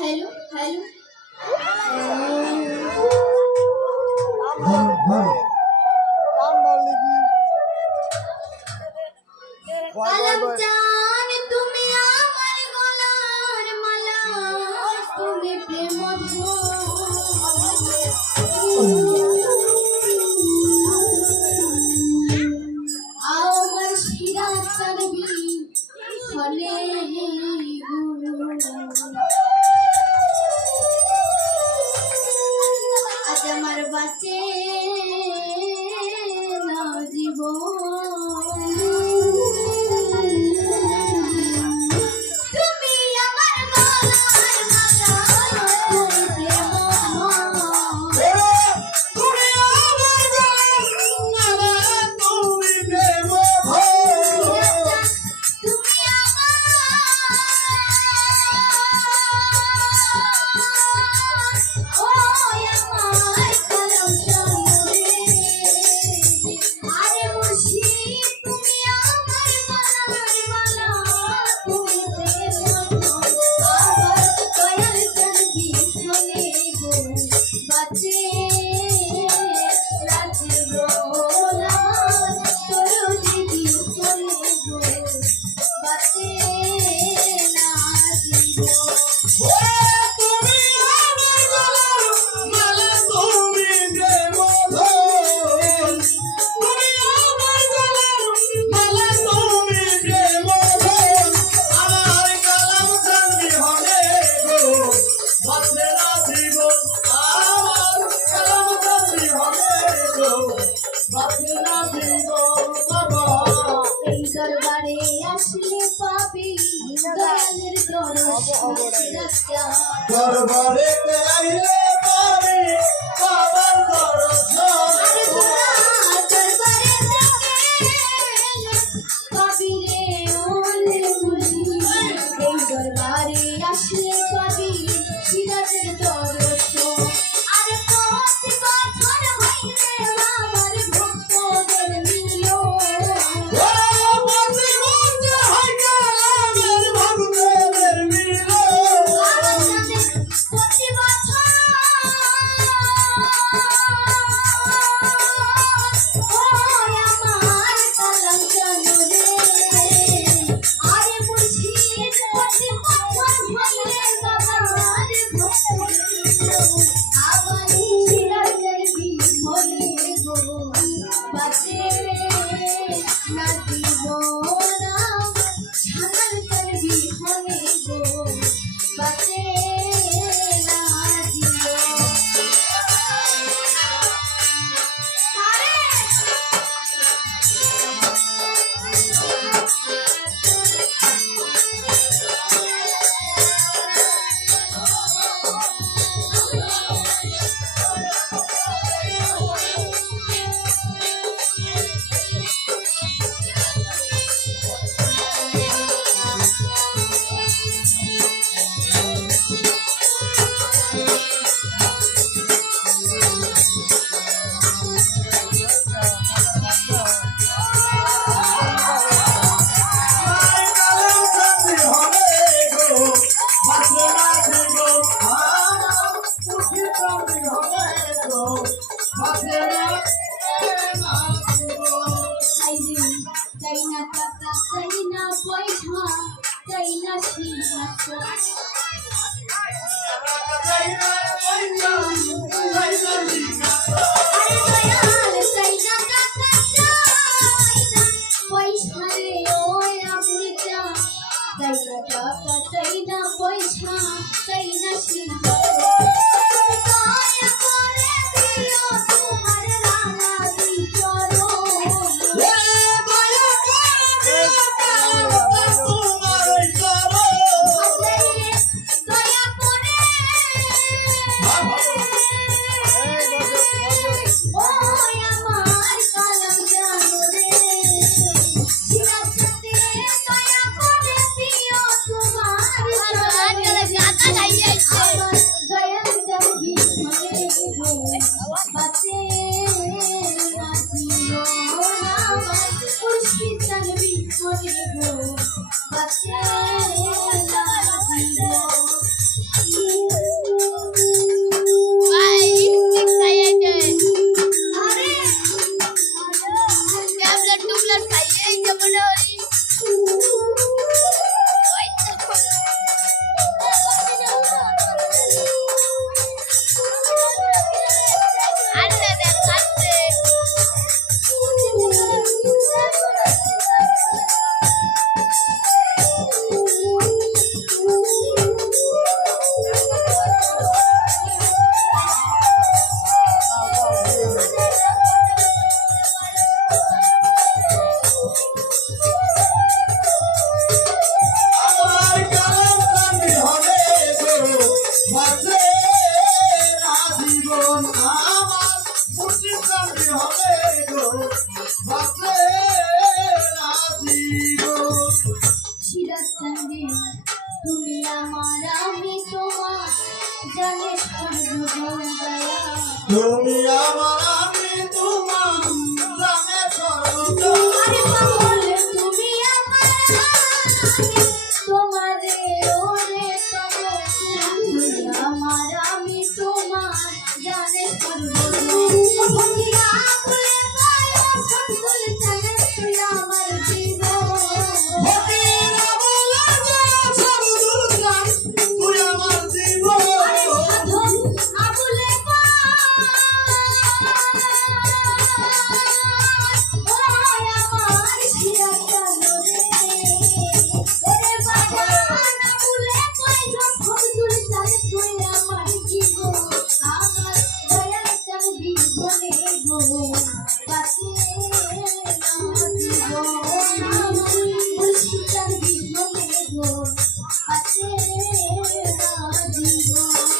hello hello कलम जान তুমি আমার গলার মালা তুমি প্রেম আমার শিরা চর্বি হলে আজ আমার বাঁচে না জীবন তুমি আমার গলার মালা তুমি প্রেম তুমি আমার গলার মালা তুমি প্রেম তুমি ও আমার কলম চলে আরে মুর্শিদ তুমি আমার গলার মালা তুমি প্রেম আমার দয়াল চলবি মনে গো বাঁচে রাতে রোলা তোর দিদি চলে গো বাঁচে না জীবন তুমি আমার গলার মালা তুমি প্রেম তুমি আমার গলার মালা তুমি প্রেম আমার কালাম চাঁদি হলে গো বাঁচে না জীবন আমার কালাম চাঁদি হলে গো বাঁচে না জীবন বাবা এই দরবারে আসলে পাবি দয়ালের দরবারে দরবারে আইলে পাবি বাবার দর্শন আরে খোদা দরবারে পাবি রে ওলে মুলি এই দরবারে আসলে পাবি সিরাজের দর্শন আরে প্রতি বছর হইতে আমার ভক্তদের মিলো প্রতি বছর হয় কালামের ভক্তদের মিলন প্রতি বছর ও আমার কলম চলে আরে মুর্শিদ প্রতি বছর হইলে বাবার ভক্ত আবার সিরাজের বিমলে গো বাঁচে না জীবন ছানার চর্বি হলে গো বাঁচে না জীবন আমার কালাম চাঁদি হলে গো বাঁচে না জীবন আমার সুখী চাঁদি হলে গো বাঁচে না জীবন চাইলে চাই না টাকা চাই না পয়সা চাই না সিংহাসন আরে দয়াল চাই না টাকা চাই না পয়সা রে ওই আবুল চা চাই না টাকা চাই না পয়সা চাই না সিংহাসন দয়া করে দিও তোমার রাঙালি চরণ দয়া করে ওই আমার কলম জানে সিরাজতে দয়া করে দিও তোমার আমার দয়াল চর্বি হলে গো বাঁচে না জীবন আমার মুর্শিদ চর্বি হলে গো বাঁচে না জীবন তুমি আমার আমি তোমার জানে সর্বত আরে পাগল তুমি আমার তোমারে ওরে তবে তুমি আমার আমি তোমার জানে সর্বদা ভঙ্গিরা বলে পায় সবগুলো জানে তুই আমার জীবন ভক্তিরা বলে যে সর্বদূর জান তুই আমার জীবন আরে সাধন আবুলে পায় ওরে আমার শিরাটা নরে ওরে বাগান আবুলে পায় সবগুলো জানে তুই আমার জীবন আমার দয়াল চান জীবনে গো কাছে না জীবন আমার মুর্শিদ চান জীবনে গো কাছে না জীবন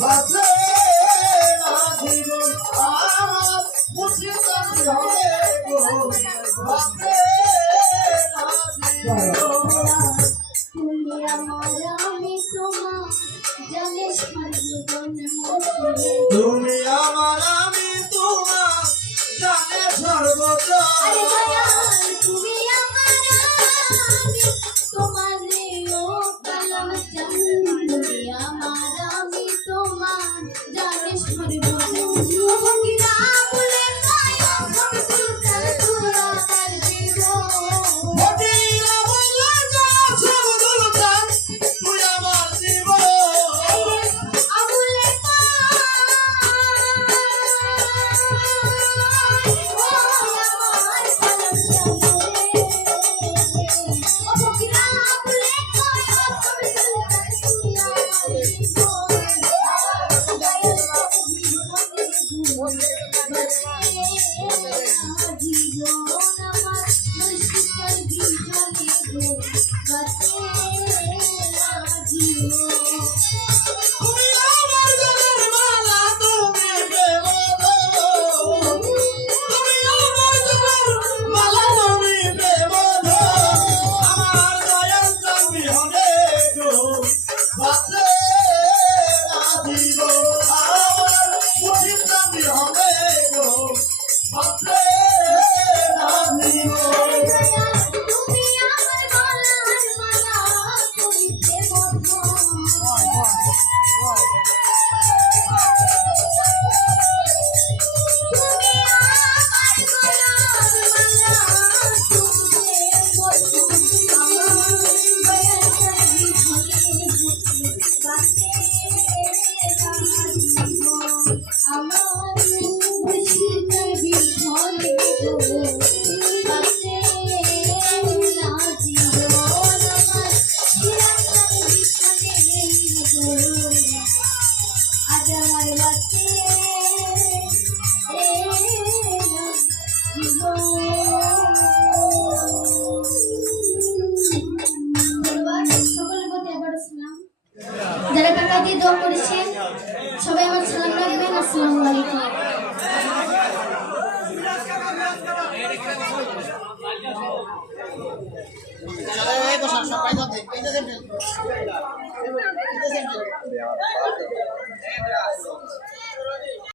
বাঁচে না জীবন আমার মুর্শিদ চান হবে গো বাঁচে না জীবন তুমি আমার আমি তোমার জানে সর্বজন মনে তুমি আমার আমি তোমার জানে সর্বত আরে দয়াল তুমি আমার আমি তোমারে ও কালাম চান তুমি আমার আমি তোমার জানে সর্বজন ভঙ্গিরা বলে পায় সবগুলো জানে তুই আমার জীবন ভক্তিরা বলে যে সর্বদূর জান তুই আমার জীবন আবুলে জীবন তুমি আমার জানের মালা তুমি প্রেম তুমি আমার জানের মালা তুমি প্রেম আমার দয়াল চান বিহনে গো বাঁচে না জীবন আমার মুর্শিদ চান বিহনে গো বাঁচে না জীবন তুমি আমার গলার মালা তুমি কে বন্ধু তুমি আমার গলার মালা তুমি কে বন্ধু আমার দয়াল চাহি ভুলে বাসে আমার মুর্শিদ চাহি ভুলে বাসে না জীবন আমার শিরাটার বিছানে আজ আমার বাসে সকলের প্রতি আবার সালাম যারা টাকা দিয়ে দোয়া করেছেন সবাই আমার সালাম রাখবেন আসসালামু আলাইকুম এই বসার সবাই তো দেখ এই যে